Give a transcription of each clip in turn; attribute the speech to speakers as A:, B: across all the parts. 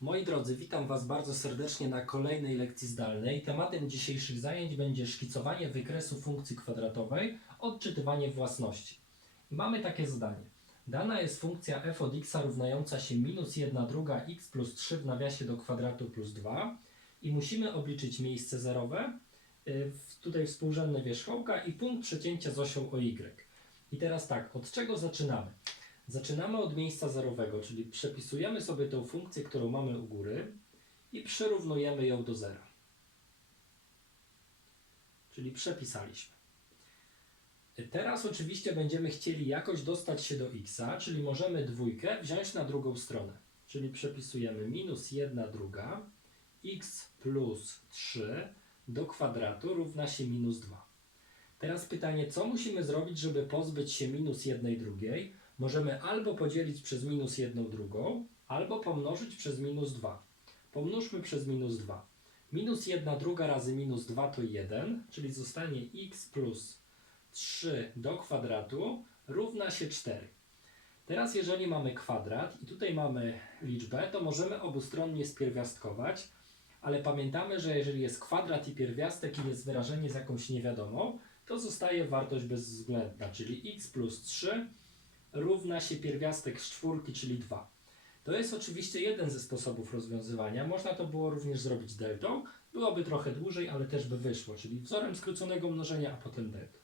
A: Moi drodzy, witam Was bardzo serdecznie na kolejnej lekcji zdalnej. Tematem dzisiejszych zajęć będzie szkicowanie wykresu funkcji kwadratowej, odczytywanie własności. Mamy takie zadanie. Dana jest funkcja f od x równająca się minus 1 druga x plus 3 w nawiasie do kwadratu plus 2 i musimy obliczyć miejsce zerowe, y, tutaj współrzędne wierzchołka i punkt przecięcia z osią o y. I teraz tak, od czego zaczynamy? Zaczynamy od miejsca zerowego, czyli przepisujemy sobie tą funkcję, którą mamy u góry i przyrównujemy ją do zera. Czyli przepisaliśmy. Teraz oczywiście będziemy chcieli jakoś dostać się do x, czyli możemy dwójkę wziąć na drugą stronę. Czyli przepisujemy minus 1 druga x plus 3 do kwadratu równa się minus 2. Teraz pytanie, co musimy zrobić, żeby pozbyć się minus jednej drugiej? Możemy albo podzielić przez minus jedną drugą, albo pomnożyć przez minus 2. Pomnóżmy przez minus 2. Minus 1 druga razy minus 2 to 1, czyli zostanie x plus 3 do kwadratu równa się 4. Teraz jeżeli mamy kwadrat i tutaj mamy liczbę, to możemy obustronnie spierwiastkować, ale pamiętamy, że jeżeli jest kwadrat i pierwiastek i jest wyrażenie z jakąś niewiadomą, to zostaje wartość bezwzględna, czyli x plus 3 równa się pierwiastek z czwórki, czyli 2. To jest oczywiście jeden ze sposobów rozwiązywania. Można to było również zrobić deltą. Byłoby trochę dłużej, ale też by wyszło, czyli wzorem skróconego mnożenia, a potem deltą.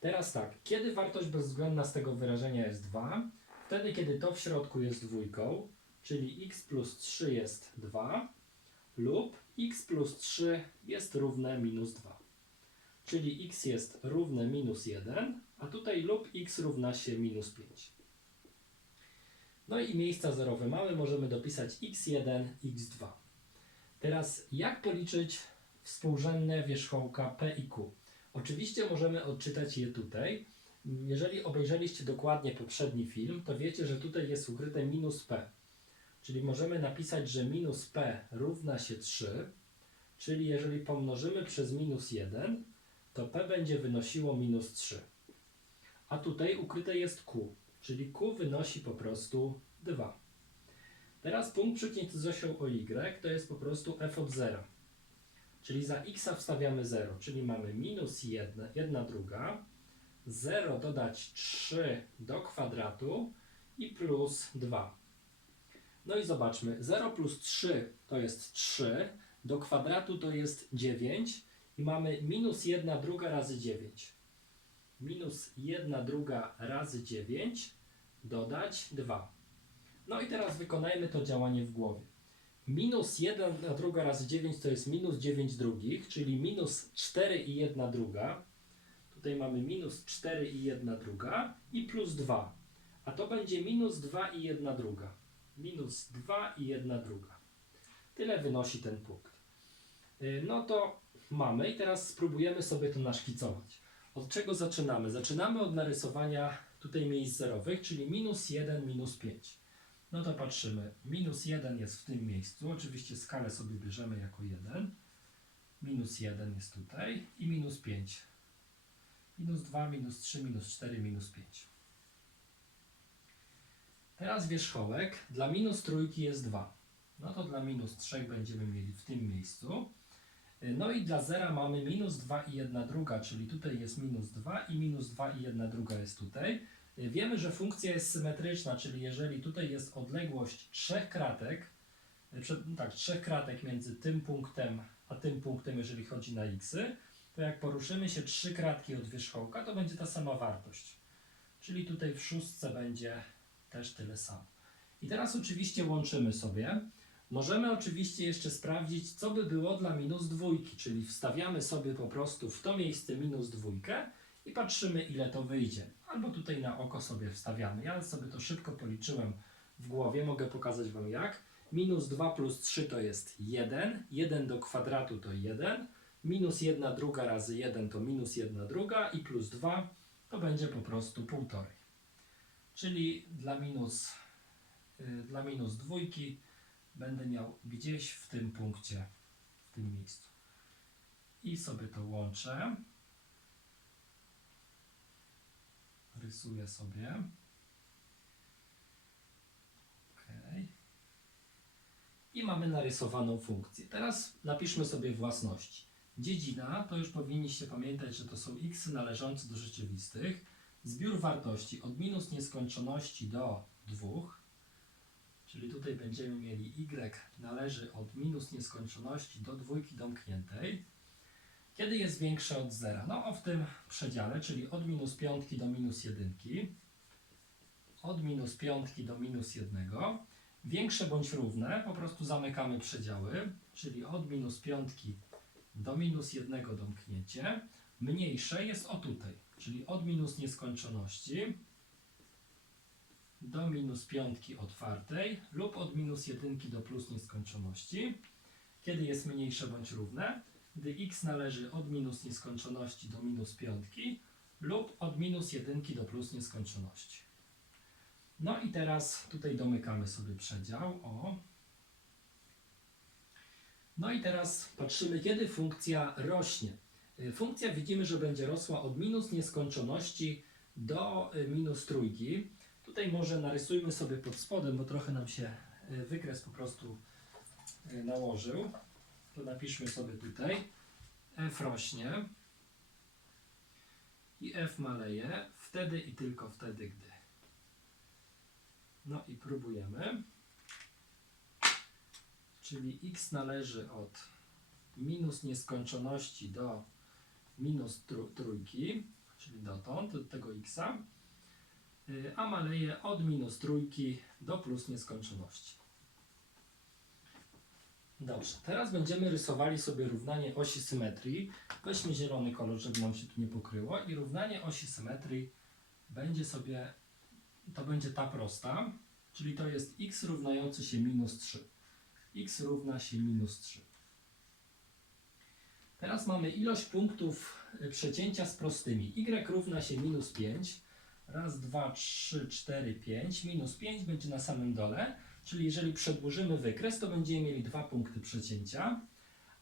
A: Teraz tak, kiedy wartość bezwzględna z tego wyrażenia jest 2? Wtedy, kiedy to w środku jest dwójką, czyli x plus 3 jest 2 lub x plus 3 jest równe minus 2. Czyli x jest równe minus 1, a tutaj lub x równa się minus 5. No i miejsca zerowe mamy, możemy dopisać x1, x2. Teraz jak policzyć współrzędne wierzchołka p i q? Oczywiście możemy odczytać je tutaj. Jeżeli obejrzeliście dokładnie poprzedni film, to wiecie, że tutaj jest ukryte minus p. Czyli możemy napisać, że minus p równa się 3, czyli jeżeli pomnożymy przez minus 1, to p będzie wynosiło minus 3. A tutaj ukryte jest q, czyli q wynosi po prostu 2. Teraz punkt przecięty z osią o y to jest po prostu f od 0. Czyli za x wstawiamy 0, czyli mamy minus 1, 1 druga, 0 dodać 3 do kwadratu i plus 2. No i zobaczmy, 0 plus 3 to jest 3, do kwadratu to jest 9 i mamy minus 1 druga razy 9. Minus 1 druga razy 9 dodać 2. No i teraz wykonajmy to działanie w głowie. Minus 1 na druga razy 9 to jest minus 9 drugich, czyli minus 4 i 1 druga. Tutaj mamy minus 4 i 1 druga i plus 2. A to będzie minus 2 i 1 druga. Minus 2 i 1 druga. Tyle wynosi ten punkt. Y, No to mamy i teraz spróbujemy sobie to naszkicować. Od czego zaczynamy? Zaczynamy od narysowania tutaj miejsc zerowych, czyli minus 1, minus 5. No to patrzymy. Minus 1 jest w tym miejscu. Oczywiście skalę sobie bierzemy jako 1. Minus 1 jest tutaj i minus 5. Minus 2, minus 3, minus 4, minus 5. Teraz wierzchołek dla minus trójki jest 2. No to dla minus 3 będziemy mieli w tym miejscu. No i dla zera mamy minus 2 i 1 druga, czyli tutaj jest minus 2 i minus 2 i 1 druga jest tutaj. Wiemy, że funkcja jest symetryczna, czyli jeżeli tutaj jest odległość trzech kratek, no tak, trzech kratek między tym punktem a tym punktem, jeżeli chodzi na x, to jak poruszymy się trzy kratki od wierzchołka, to będzie ta sama wartość. Czyli tutaj w szóstce będzie też tyle samo. I teraz oczywiście łączymy sobie. Możemy oczywiście jeszcze sprawdzić, co by było dla minus dwójki, czyli wstawiamy sobie po prostu w to miejsce minus dwójkę i patrzymy, ile to wyjdzie. Albo tutaj na oko sobie wstawiamy. Ja sobie to szybko policzyłem w głowie, mogę pokazać Wam jak. Minus 2 plus 3 to jest 1, 1 do kwadratu to 1, minus 1 druga razy 1 to minus 1 druga i plus 2 to będzie po prostu 1,5. Czyli dla minus, y, dla minus dwójki będę miał gdzieś w tym punkcie, w tym miejscu. I sobie to łączę. Rysuję sobie. Ok. i mamy narysowaną funkcję. Teraz napiszmy sobie własności. Dziedzina, to już powinniście pamiętać, że to są x należące do rzeczywistych. Zbiór wartości od minus nieskończoności do 2, czyli tutaj będziemy mieli y należy od minus nieskończoności do dwójki domkniętej. Kiedy jest większe od zera? No o w tym przedziale, czyli od minus piątki do minus jedynki. Od minus piątki do minus jednego. Większe bądź równe, po prostu zamykamy przedziały, czyli od minus piątki do minus jednego domknięcie. Mniejsze jest o tutaj, czyli od minus nieskończoności do minus piątki otwartej lub od minus jedynki do plus nieskończoności. Kiedy jest mniejsze bądź równe? Gdy x należy od minus nieskończoności do minus piątki lub od minus jedynki do plus nieskończoności. No i teraz tutaj domykamy sobie przedział. O. No i teraz patrzymy, kiedy funkcja rośnie. Y, Funkcja widzimy, że będzie rosła od minus nieskończoności do y, minus trójki. Tutaj może narysujmy sobie pod spodem, bo trochę nam się y, wykres po prostu y, nałożył. To napiszmy sobie tutaj. f rośnie i f maleje wtedy i tylko wtedy, gdy. No i próbujemy. Czyli x należy od minus nieskończoności do minus trójki, czyli dotąd, do tego xa, a maleje od minus trójki do plus nieskończoności. Dobrze, teraz będziemy rysowali sobie równanie osi symetrii. Weźmy zielony kolor, żeby nam się tu nie pokryło i równanie osi symetrii będzie sobie, to będzie ta prosta, czyli to jest x równający się minus 3. x równa się minus 3. Teraz mamy ilość punktów y, przecięcia z prostymi. y równa się minus 5. Raz, dwa, trzy, cztery, pięć. Minus 5 będzie na samym dole. Czyli jeżeli przedłużymy wykres, to będziemy mieli dwa punkty przecięcia.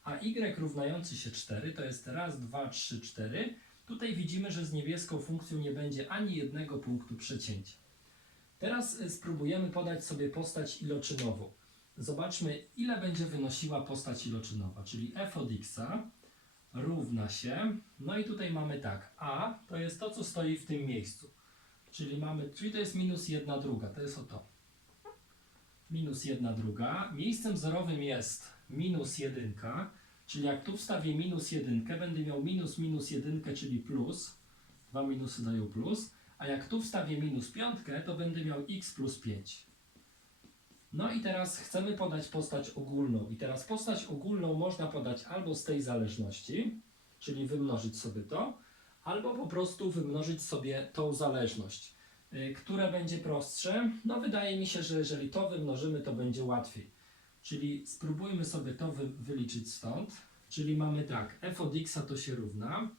A: A y równający się 4 to jest raz, dwa, trzy, cztery. Tutaj widzimy, że z niebieską funkcją nie będzie ani jednego punktu przecięcia. Teraz y, spróbujemy podać sobie postać iloczynową. Zobaczmy, ile będzie wynosiła postać iloczynowa, czyli f od x równa się, no i tutaj mamy tak, a to jest to, co stoi w tym miejscu, czyli mamy, czyli to jest minus 1 druga, to jest o to. Minus 1 druga, miejscem zerowym jest minus 1, czyli jak tu wstawię minus 1, będę miał minus minus 1, czyli plus, dwa minusy dają plus, a jak tu wstawię minus 5, to będę miał x plus 5. No i teraz chcemy podać postać ogólną. I teraz postać ogólną można podać albo z tej zależności, czyli wymnożyć sobie to, albo po prostu wymnożyć sobie tą zależność. Y, Które będzie prostsze? No wydaje mi się, że jeżeli to wymnożymy, to będzie łatwiej. Czyli spróbujmy sobie to wy, wyliczyć stąd. Czyli mamy tak, f od x to się równa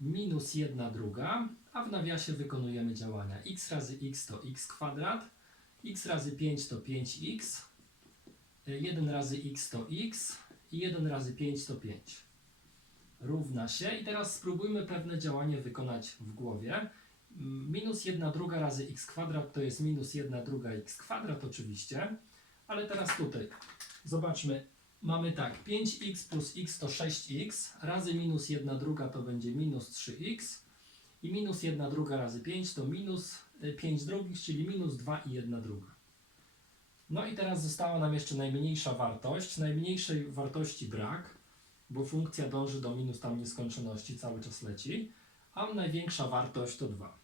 A: minus 1 druga, a w nawiasie wykonujemy działania x razy x to x kwadrat, x razy 5 to 5x, 1 razy x to x i 1 razy 5 to 5. Równa się. I teraz spróbujmy pewne działanie wykonać w głowie. Minus 1 druga razy x kwadrat to jest minus 1 druga x kwadrat oczywiście, ale teraz tutaj. Zobaczmy, mamy tak 5x plus x to 6x, razy minus 1 druga to będzie minus 3x i minus 1 druga razy 5 to minus 5 drugich, czyli minus 2 i 1 druga. No i teraz została nam jeszcze najmniejsza wartość. Najmniejszej wartości brak, bo funkcja dąży do minus tam nieskończoności, cały czas leci, a największa wartość to 2.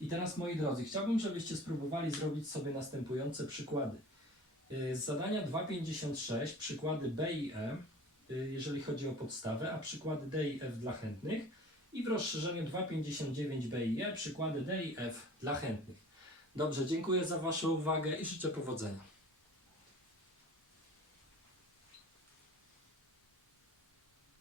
A: I teraz moi drodzy, chciałbym, żebyście spróbowali zrobić sobie następujące przykłady. Y, Z zadania 2.56 przykłady B i E, y, jeżeli chodzi o podstawę, a przykłady D i F dla chętnych i w rozszerzeniu 2.59b i E przykłady D i F dla chętnych. Dobrze, dziękuję za Waszą uwagę i życzę powodzenia.